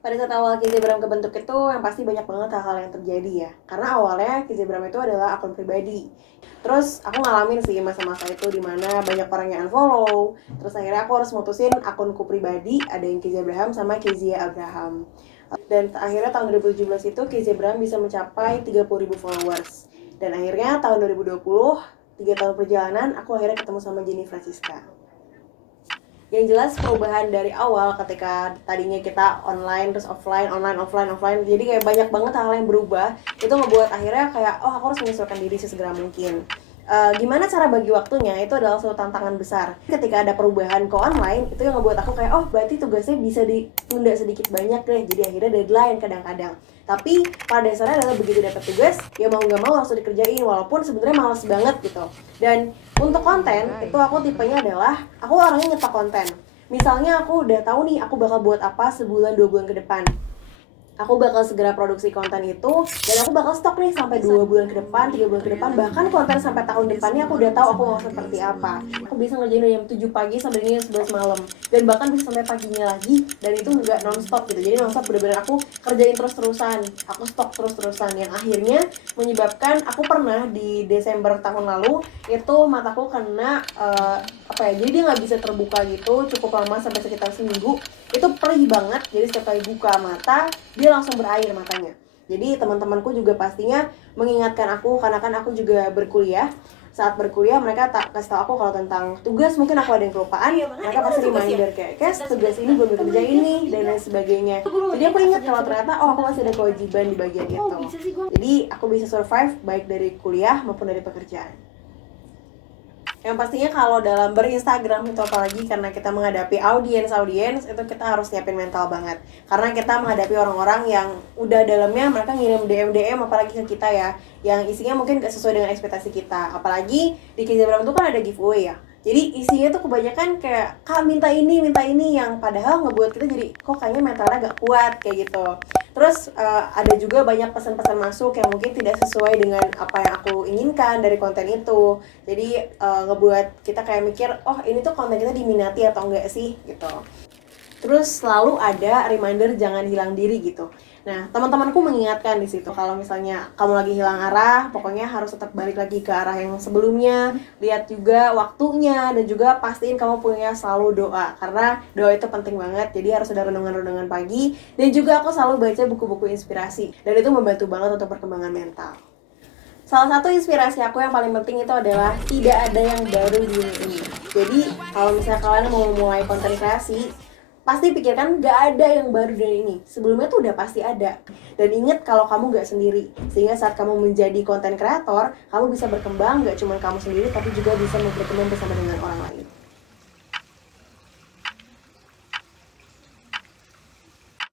Pada saat awal Kizebram kebentuk itu yang pasti banyak banget hal-hal yang terjadi ya. Karena awalnya Kizebram itu adalah akun pribadi. Terus aku ngalamin sih masa-masa itu dimana banyak orang yang unfollow. Terus akhirnya aku harus mutusin akunku pribadi, ada yang Kizi Abraham sama Kezia Abraham. Dan akhirnya tahun 2017 itu Kizi Abraham bisa mencapai 30.000 followers. Dan akhirnya tahun 2020, 3 tahun perjalanan, aku akhirnya ketemu sama Jenny Francisca. Yang jelas perubahan dari awal ketika tadinya kita online terus offline, online offline offline, jadi kayak banyak banget hal yang berubah. Itu ngebuat akhirnya kayak oh aku harus menyesuaikan diri sesegera mungkin. Gimana cara bagi waktunya itu adalah suatu tantangan besar. Ketika ada perubahan ke online itu yang ngebuat aku kayak oh berarti tugasnya bisa ditunda sedikit banyak deh, jadi akhirnya deadline kadang-kadang. Tapi pada dasarnya adalah begitu dapat tugas ya mau nggak mau langsung dikerjain walaupun sebenarnya males banget gitu. Dan untuk konten itu aku tipenya adalah aku orangnya nyetok konten. Misalnya aku udah tahu nih aku bakal buat apa sebulan 2 bulan ke depan, aku bakal segera produksi konten itu dan aku bakal stok nih sampai 2 bulan ke depan, 3 bulan ke depan, bahkan konten sampai tahun depannya aku udah tahu aku mau seperti apa. Aku bisa ngerjain dari jam 7 pagi sampai jam 11 malam dan bahkan bisa sampai paginya lagi dan itu nggak nonstop gitu. Jadi nonstop bener-bener aku kerjain terus-terusan, aku stok terus-terusan yang akhirnya menyebabkan aku pernah di Desember tahun lalu itu mataku kena apa ya, jadi dia nggak bisa terbuka gitu cukup lama sampai sekitar seminggu. Itu perih banget, jadi setiap kali buka mata dia langsung berair matanya. Jadi teman-temanku juga pastinya mengingatkan aku karena kan aku juga berkuliah. Saat berkuliah mereka tak kasih tahu aku kalau tentang tugas, mungkin aku ada yang kelupaan, mereka pasti reminder kayak Kes tugas ini belum dikerjain nih dan lain sebagainya. Jadi aku ingat kalau ternyata oh aku masih ada kewajiban di bagian itu. Jadi aku bisa survive baik dari kuliah maupun dari pekerjaan. Yang pastinya kalau dalam berinstagram itu apalagi karena kita menghadapi audiens itu kita harus siapin mental banget. Karena kita menghadapi orang-orang yang udah dalamnya mereka ngirim DM apalagi ke kita ya, yang isinya mungkin gak sesuai dengan ekspektasi kita. Apalagi di Instagram itu kan ada giveaway ya. Jadi isinya tuh kebanyakan kayak kak minta ini yang padahal ngebuat kita jadi kok kayaknya mentalnya gak kuat kayak gitu. Terus ada juga banyak pesan-pesan masuk yang mungkin tidak sesuai dengan apa yang aku inginkan dari konten itu. Jadi ngebuat kita kayak mikir oh ini tuh konten kita diminati atau enggak sih gitu. Terus selalu ada reminder jangan hilang diri gitu. Nah, teman-temanku mengingatkan di situ kalau misalnya kamu lagi hilang arah, pokoknya harus tetap balik lagi ke arah yang sebelumnya. Lihat juga waktunya dan juga pastiin kamu punya selalu doa karena doa itu penting banget. Jadi harus ada renungan-renungan pagi dan juga aku selalu baca buku-buku inspirasi dan itu membantu banget untuk perkembangan mental. Salah satu inspirasi aku yang paling penting itu adalah tidak ada yang baru di dunia ini. Jadi kalau misalnya kalian mau mulai konten kreasi, pasti pikirkan gak ada yang baru dari ini. Sebelumnya tuh udah pasti ada. Dan ingat kalau kamu gak sendiri. Sehingga saat kamu menjadi konten kreator, kamu bisa berkembang gak cuma kamu sendiri, tapi juga bisa berkembang bersama dengan orang lain.